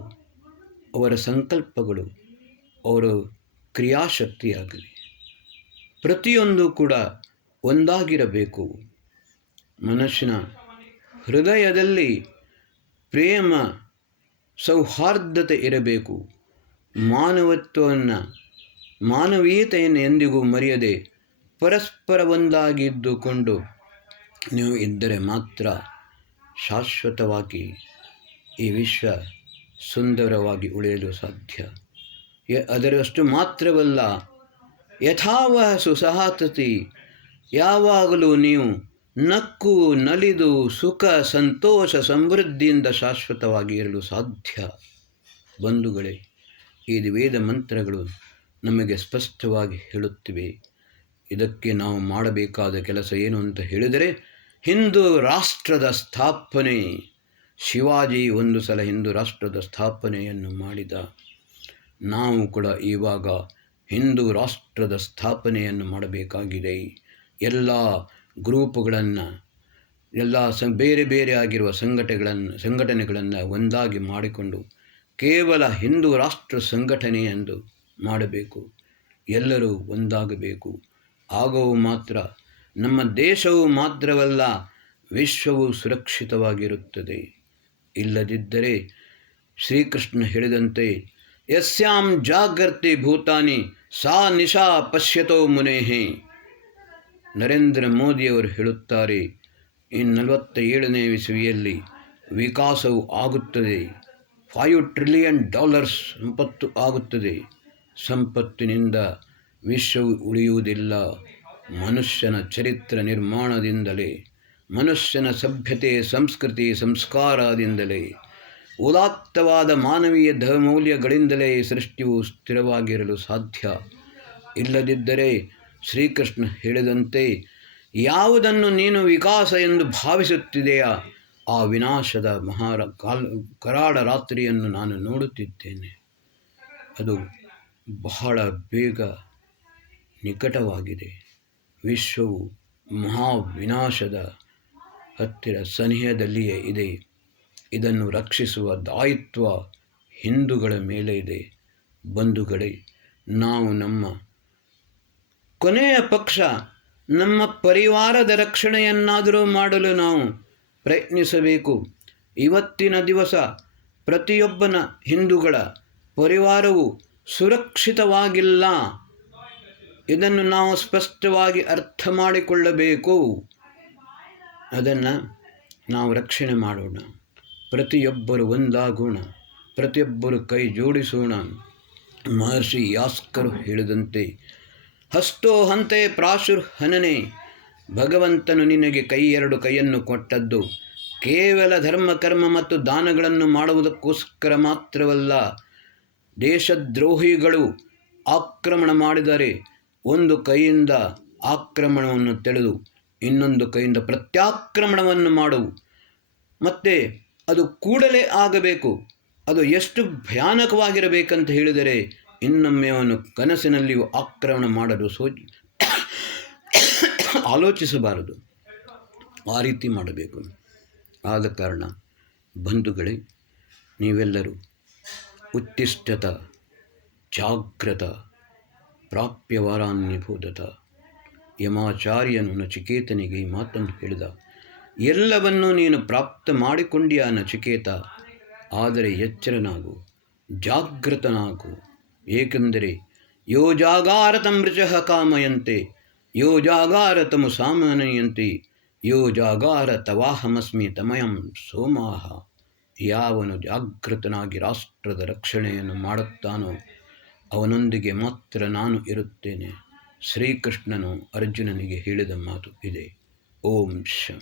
ಅವರ ಸಂಕಲ್ಪಗಳು, ಅವರ ಕ್ರಿಯಾಶಕ್ತಿಯಾಗಲಿ ಪ್ರತಿಯೊಂದು ಕೂಡ ಒಂದಾಗಿರಬೇಕು. ಮನುಷ್ಯನ ಹೃದಯದಲ್ಲಿ ಪ್ರೇಮ ಸೌಹಾರ್ದತೆ ಇರಬೇಕು. ಮಾನವೀಯತೆಯನ್ನು ಎಂದಿಗೂ ಮರೆಯದೆ ಪರಸ್ಪರ ಒಂದಾಗಿದ್ದುಕೊಂಡು ನೀವು ಇದ್ದರೆ ಮಾತ್ರ ಶಾಶ್ವತವಾಗಿ ಈ ವಿಶ್ವ ಸುಂದರವಾಗಿ ಉಳಿಯಲು ಸಾಧ್ಯ. ಅದರಷ್ಟು ಮಾತ್ರವಲ್ಲ, ಯಥಾವಹ ಸುಸಹಾತತಿ, ಯಾವಾಗಲೂ ನೀವು ನಕ್ಕು ನಲಿದು ಸುಖ ಸಂತೋಷ ಸಮೃದ್ಧಿಯಿಂದ ಶಾಶ್ವತವಾಗಿ ಇರಲು ಸಾಧ್ಯ. ಬಂಧುಗಳೇ, ಈ ವೇದ ಮಂತ್ರಗಳು ನಮಗೆ ಸ್ಪಷ್ಟವಾಗಿ ಹೇಳುತ್ತಿವೆ. ಇದಕ್ಕೆ ನಾವು ಮಾಡಬೇಕಾದ ಕೆಲಸ ಏನು ಅಂತ ಹೇಳಿದರೆ, ಹಿಂದೂ ರಾಷ್ಟ್ರದ ಸ್ಥಾಪನೆ. ಶಿವಾಜಿ ಒಂದು ಸಲ ಹಿಂದೂ ರಾಷ್ಟ್ರದ ಸ್ಥಾಪನೆಯನ್ನು ಮಾಡಿದ. ನಾವು ಕೂಡ ಇವಾಗ ಹಿಂದೂ ರಾಷ್ಟ್ರದ ಸ್ಥಾಪನೆಯನ್ನು ಮಾಡಬೇಕಾಗಿದೆ. ಎಲ್ಲ ಗ್ರೂಪುಗಳನ್ನು, ಎಲ್ಲ ಬೇರೆ ಬೇರೆ ಆಗಿರುವ ಸಂಘಟನೆಗಳನ್ನು ಒಂದಾಗಿ ಮಾಡಿಕೊಂಡು ಕೇವಲ ಹಿಂದೂ ರಾಷ್ಟ್ರ ಸಂಘಟನೆ ಎಂದು ಮಾಡಬೇಕು. ಎಲ್ಲರೂ ಒಂದಾಗಬೇಕು. ಆಗವು ಮಾತ್ರ ನಮ್ಮ ದೇಶವು ಮಾತ್ರವಲ್ಲ, ವಿಶ್ವವು ಸುರಕ್ಷಿತವಾಗಿರುತ್ತದೆ. ಇಲ್ಲದಿದ್ದರೆ ಶ್ರೀಕೃಷ್ಣ ಹೇಳಿದಂತೆ ಯಸ್ಯಾಂ ಜಾಗರ್ತಿ ಭೂತಾನಿ ಸಾ ನಿಶಾ ಪಶ್ಯತೋ ಮುನೇಹೇ. ನರೇಂದ್ರ ಮೋದಿಯವರು ಹೇಳುತ್ತಾರೆ, ಈ 47ನೇ ಇಸವಿಯಲ್ಲಿ ವಿಕಾಸವು ಆಗುತ್ತದೆ. $5 ಟ್ರಿಲಿಯನ್ ಸಂಪತ್ತು ಆಗುತ್ತದೆ. ಸಂಪತ್ತಿನಿಂದ ವಿಶ್ವವು ಉಳಿಯುವುದಿಲ್ಲ. ಮನುಷ್ಯನ ಚರಿತ್ರ ನಿರ್ಮಾಣದಿಂದಲೇ, ಮನುಷ್ಯನ ಸಭ್ಯತೆ, ಸಂಸ್ಕೃತಿ, ಸಂಸ್ಕಾರದಿಂದಲೇ, ಉದಾತ್ತವಾದ ಮಾನವೀಯ ಮೌಲ್ಯಗಳಿಂದಲೇ ಸೃಷ್ಟಿಯು ಸ್ಥಿರವಾಗಿರಲು ಸಾಧ್ಯ. ಇಲ್ಲದಿದ್ದರೆ ಶ್ರೀಕೃಷ್ಣ ಹೇಳಿದಂತೆ ಯಾವುದನ್ನು ನೀನು ವಿಕಾಸ ಎಂದು ಭಾವಿಸುತ್ತಿದೆಯಾ ಆ ವಿನಾಶದ ಕರಾಳ ರಾತ್ರಿಯನ್ನು ನಾನು ನೋಡುತ್ತಿದ್ದೇನೆ. ಅದು ಬಹಳ ಬೇಗ ನಿಕಟವಾಗಿದೆ. ವಿಶ್ವವು ಮಹಾವಿನಾಶದ ಹತ್ತಿರ ಸನಿಹದಲ್ಲಿಯೇ ಇದೆ. ಇದನ್ನು ರಕ್ಷಿಸುವ ದಾಯಿತ್ವ ಹಿಂದೂಗಳ ಮೇಲೆ ಇದೆ. ಬಂಧುಗಳೇ, ನಾವು ನಮ್ಮ ಕೊನೆಯ ಪಕ್ಷ ನಮ್ಮ ಪರಿವಾರದ ರಕ್ಷಣೆಯನ್ನಾದರೂ ಮಾಡಲು ನಾವು ಪ್ರಯತ್ನಿಸಬೇಕು. ಇವತ್ತಿನ ದಿವಸ ಪ್ರತಿಯೊಬ್ಬನ ಹಿಂದೂಗಳ ಪರಿವಾರವು ಸುರಕ್ಷಿತವಾಗಿಲ್ಲ. ಇದನ್ನು ನಾವು ಸ್ಪಷ್ಟವಾಗಿ ಅರ್ಥ ಮಾಡಿಕೊಳ್ಳಬೇಕು. ಅದನ್ನು ನಾವು ರಕ್ಷಣೆ ಮಾಡೋಣ. ಪ್ರತಿಯೊಬ್ಬರು ಒಂದಾಗೋಣ, ಪ್ರತಿಯೊಬ್ಬರು ಕೈ ಜೋಡಿಸೋಣ. ಮಹರ್ಷಿ ಯಾಸ್ಕರು ಹೇಳಿದಂತೆ ಹಸ್ತೋ ಹಂತೆ ಪ್ರಾಶುರ್ ಹನನೆ. ಭಗವಂತನು ನಿನಗೆ ಎರಡು ಕೈಯನ್ನು ಕೊಟ್ಟದ್ದು ಕೇವಲ ಧರ್ಮ, ಕರ್ಮ ಮತ್ತು ದಾನಗಳನ್ನು ಮಾಡುವುದಕ್ಕೋಸ್ಕರ ಮಾತ್ರವಲ್ಲ. ದೇಶದ್ರೋಹಿಗಳು ಆಕ್ರಮಣ ಮಾಡಿದರೆ ಒಂದು ಕೈಯಿಂದ ಆಕ್ರಮಣವನ್ನು ತೆಳೆದು ಇನ್ನೊಂದು ಕೈಯಿಂದ ಪ್ರತ್ಯಾಕ್ರಮಣವನ್ನು ಮಾಡುವು. ಮತ್ತು ಅದು ಕೂಡಲೇ ಆಗಬೇಕು. ಅದು ಎಷ್ಟು ಭಯಾನಕವಾಗಿರಬೇಕಂತ ಹೇಳಿದರೆ ಇನ್ನೊಮ್ಮೆ ಅವನು ಕನಸಿನಲ್ಲಿಯೂ ಆಕ್ರಮಣ ಮಾಡಲು ಆಲೋಚಿಸಬಾರದು. ಆ ರೀತಿ ಮಾಡಬೇಕು. ಆದ ಕಾರಣ ಬಂಧುಗಳೇ, ನೀವೆಲ್ಲರೂ ಉತ್ತಿಷ್ಠತ ಜಾಗ್ರತ ಪ್ರಾಪ್ಯವಾರಾನ್ಯಭೂದತ. ಯಮಾಚಾರ್ಯನು ನಚಿಕೇತನಿಗೆ ಈ ಮಾತನ್ನು ಹೇಳಿದ. ಎಲ್ಲವನ್ನೂ ನೀನು ಪ್ರಾಪ್ತ ಮಾಡಿಕೊಂಡಿಯ ನಚಿಕೇತ. ಆದರೆ ಎಚ್ಚರನಾಗು, ಜಾಗೃತನಾಗು. ಏಕೆಂದರೆ ಯೋ ಜಾಗಾರತಂ ಋಚಃ ಕಾಮಯಂತೆ, ಯೋ ಜಾಗಾರತಮು ಸಾಮಾನಯಂತೆ, ಯೋ ಜಾಗಾರ ತವಾಹಮಸ್ಮಿ ತಮಯಂ ಸೋಮಾಹ. ಯಾವನು ಜಾಗೃತನಾಗಿ ರಾಷ್ಟ್ರದ ರಕ್ಷಣೆಯನ್ನು ಮಾಡುತ್ತಾನೋ ಅವನೊಂದಿಗೆ ಮಾತ್ರ ನಾನು ಇರುತ್ತೇನೆ. ಶ್ರೀಕೃಷ್ಣನು ಅರ್ಜುನನಿಗೆ ಹೇಳಿದ ಮಾತು ಇದೆ. ಓಂ ಶಂ.